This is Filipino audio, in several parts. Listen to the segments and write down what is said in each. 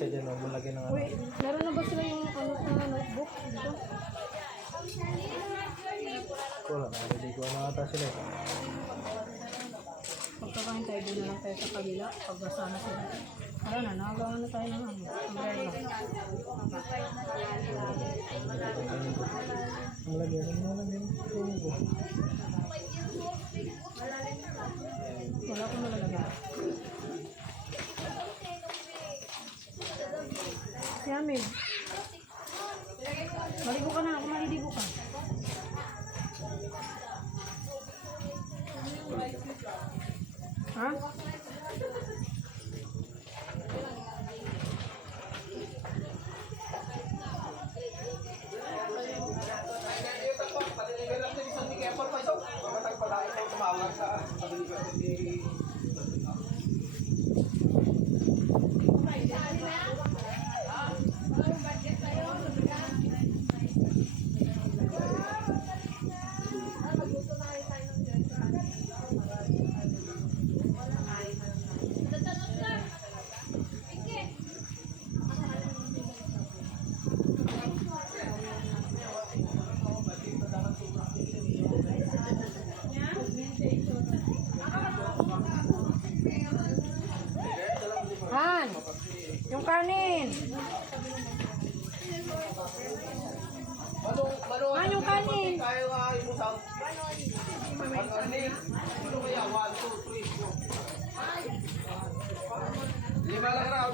siya dyan, huwag mo lagyan ng ano. Uy, meron na ba sila yung ano na notebook? Dito? Wala, naliligo na ata sila. Pagkakain tayo doon na lang tayo sa kabila. Pagbasa na sila. Tara na, nakagawa na tayo ng ano. Umbrella. Malagyan, malagyan. Wala akong malalagyan. Si Amib. Maligo ka na, ako maliligo ka. Ha? Han, yung kanin. Han, yung kanin. Lima lang raw.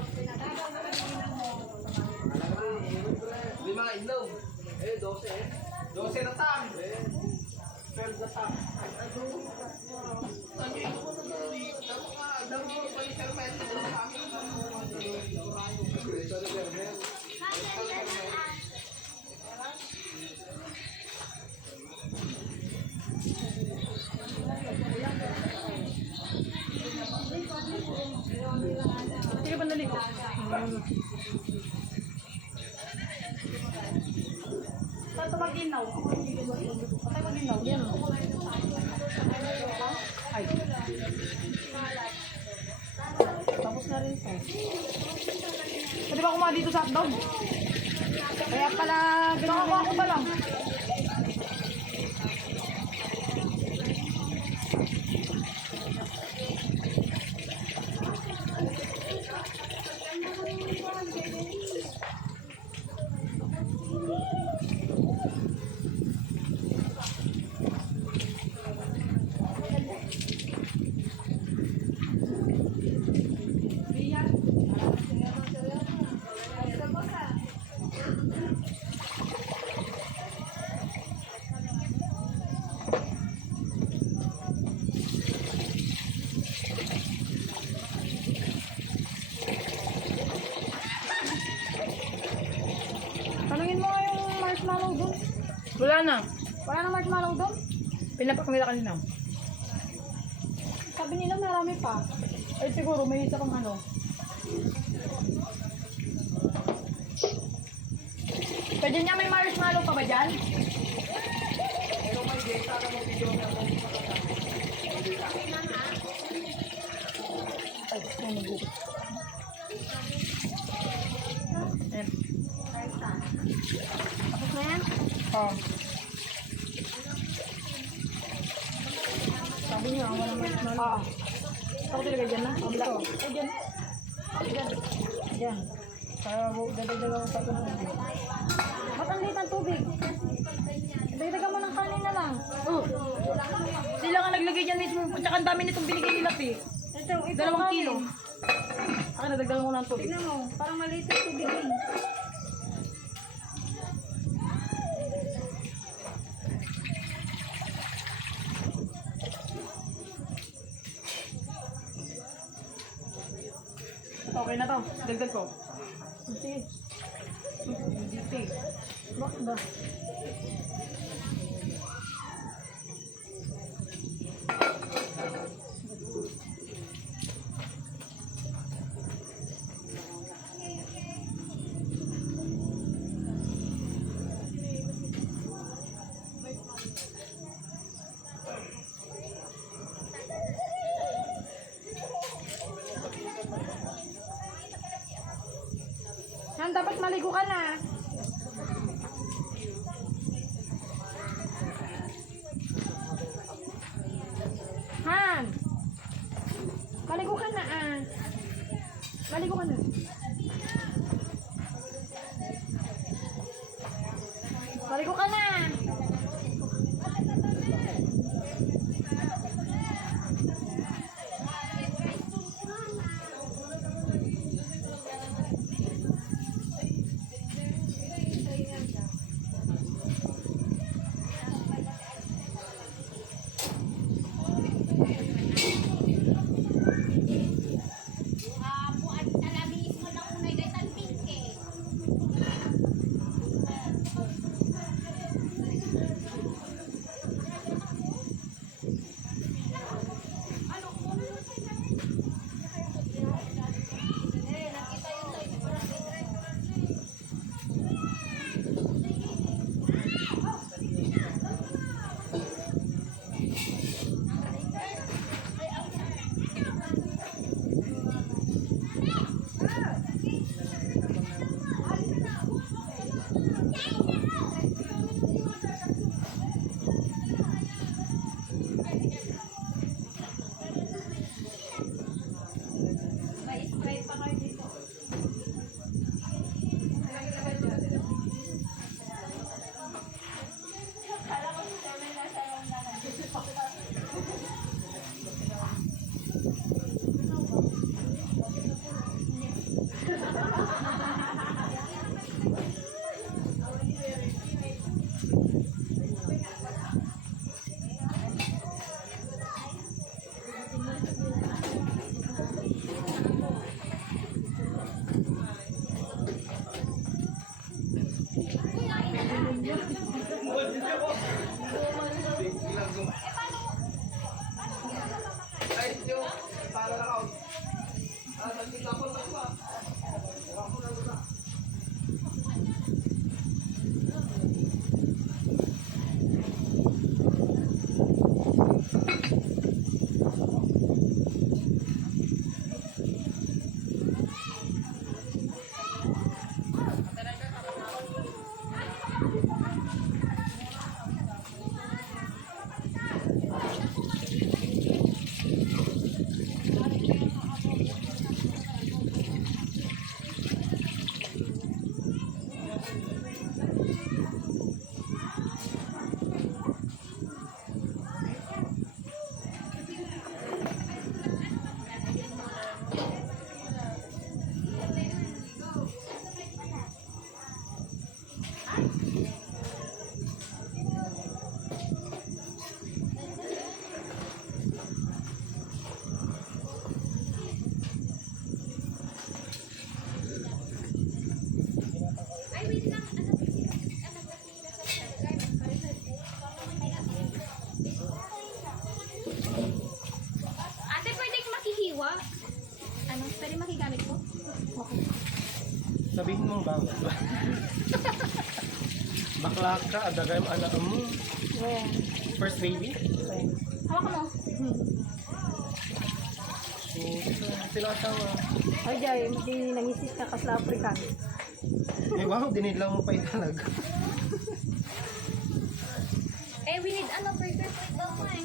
Lima inom. 12 eh. 12 na tang. 12 na tang. Sige ba naligo? Saan ito mag-inaw? Saan mag-inaw? Yan o. Ay. Tapos na rin ito. Pwede ba kumaha dito sa hotdog? Kaya pala ginagawa ko pa lang. Tanungin mo nga yung marshmallow doon. Wala na. Wala nang marshmallow doon? Pinapakamila kanina. Sabi nila marami pa. Ay siguro may isa pang ano. Pwede niya may marshmallow pa ba dyan? Ay, may nagulit. Ayan. Tapos na yan? Oh. Sabi niyo, ang walang marshmallow. Oo. Ako talaga dyan na? Kabila ko. Ay, dyan. Dyan. Dyan. Para dadagdagan ko pa ito ng tubig. Ba't ang liit ng tubig? Dagdagan mo ng kanin na lang. Oh. Sila nga naglagay dyan mismo. At saka ang dami nitong binigay ilat eh. Ito, 2 kilo. Akin nadagdagan ko ng tubig. Tignan mo, parang maliit yung tubig eh. Okay na to. Dagdag ko. Sige. Hindi. Bakit ba? maligo ka na. Han! Maligo ka na ah. Maligo ka na. Maligo ka na. Ay, yung para na ako. Ah, sandig ako na ba? Ako na ba? Ate, pwede makihiwa? Ano? Pwede makigamit ko? Sabihin mong bawal. Bakla ka, adagay mo anak mo. When? First baby? Hawak mo. So, sila asawa. Ay, Jay, hindi nangisis ka kasla African. Eh, wow, dinilang mo pa italag. Eh, we need ano, burger plate daw mo eh.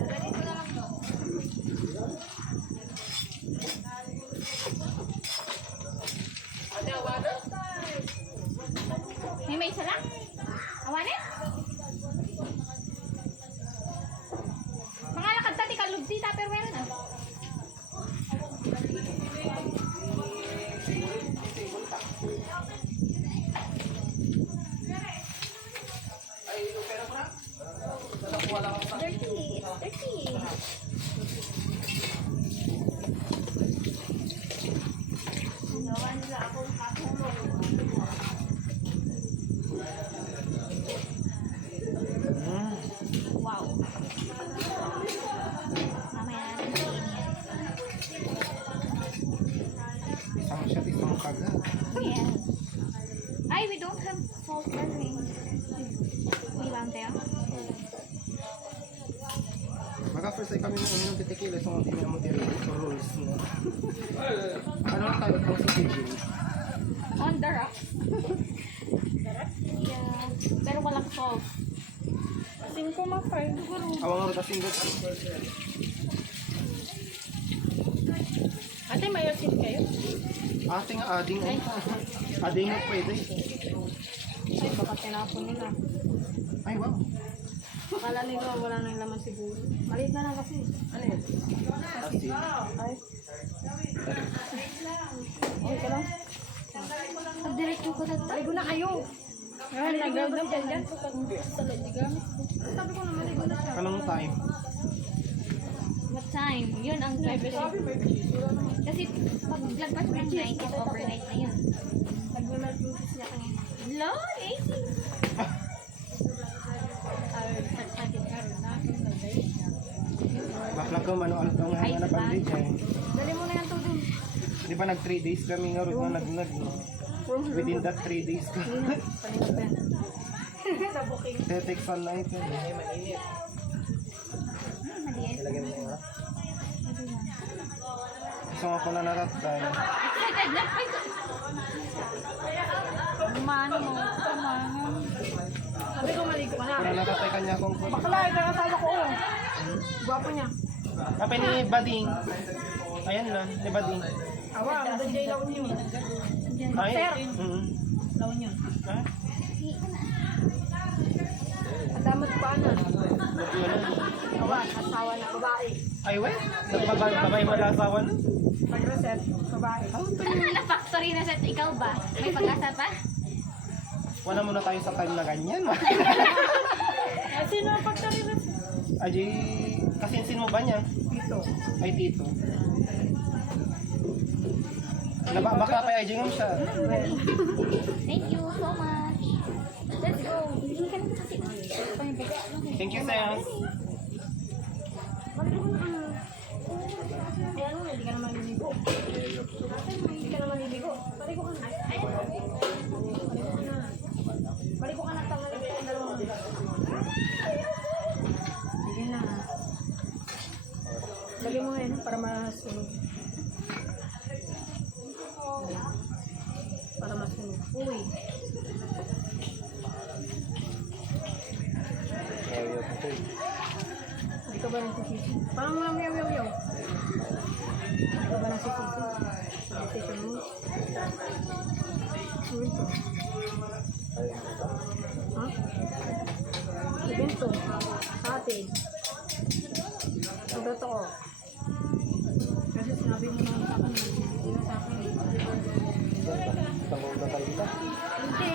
Dali ko na lang to. May isa lang? Awanin? Mga lakad tati, kalubsi, tupperware na. Dirty. It's dirty. Gawa nila akong katulong. Wow. Mamaya natin kainin yan. Isang siya, isang kagat. Yes. Ay, we don't have salt burning. We want there. Maka first ay kami mo uminom ng tequila, so hindi na mo rules na. Ano lang tayo, kung sa PJ? On the rocks. Yeah. Pero walang salt. 5 siguro. Awang rin kasing doon. Ate, may asin kayo? Ating ading ay. Ading na pwede. Ay, baka tinapon nila. Ay, wow. Akala nila wala nang laman siguro. Maliit na lang kasi. Ano yun? Asin. Ay. Okay ka lang? Pag-diretso ko na tayo. Maligo na kayo. Ay, nagagam dyan dyan. Sa loob ni gamit. Sabi ko na maligo na siya. Anong time? What time? Yun ang time. Kasi pag lagpas ng 9 is overnight na yun. Nag-melt yung kiss niya kanina. Lord, easy. Bakla ko, ano itong Ay, hanga na diba? bandage eh. Dali mo na yan to dun. Di ba nag 3 days kami nga rin na nag within that 3 days ko. Paninag ba yan? Sa booking. Tetext on night. Ilagyan mo nga. So ako na natatay. Excited na. Ay, Kumano mo. Kumano. Sabi ko maligo ka na. Pero natatay kanya akong food. Bakla, ikakasala ko oh. Gwapo niya. Kapag ni Bading. Ayan na, ni Bading. Awa, ang day lang yun. Ay, Sir. Lawan yun. Ha? Adamot pa na. Yun. Awa, asawa na babae. Ay, we? Babay mo na asawa na? Pag-reset, babae. na factory na set. Ikaw ba? May pag-asa pa? Wala muna tayo sa time na ganyan. Sino ang pagka-reset? Aji, kasinsin mo ba niya? Dito. Ay, tito. Baka pa ay jingam siya. Thank you so much. Let's go. Hindi ka na kasi. Thank you, Sam. Ay, ano, hindi ka naman niligo. Hindi ka naman niligo. Baligo ka na. Baligo ka na, tangal yung dalawang. Sige na. Lagyan mo ngayon para masunog. Para masunog. Uy. Hindi ka ba nagsisisi? Parang walang yaw-yaw-yaw. Hindi ka ba nagsisisi? Nagsisisi mo? Ano ito? Ha? Ibento. Sa atin. Ang totoo. Kasi sinabi mo naman sa akin. Hindi na sa akin. Tanggal na tayo dito. Hindi.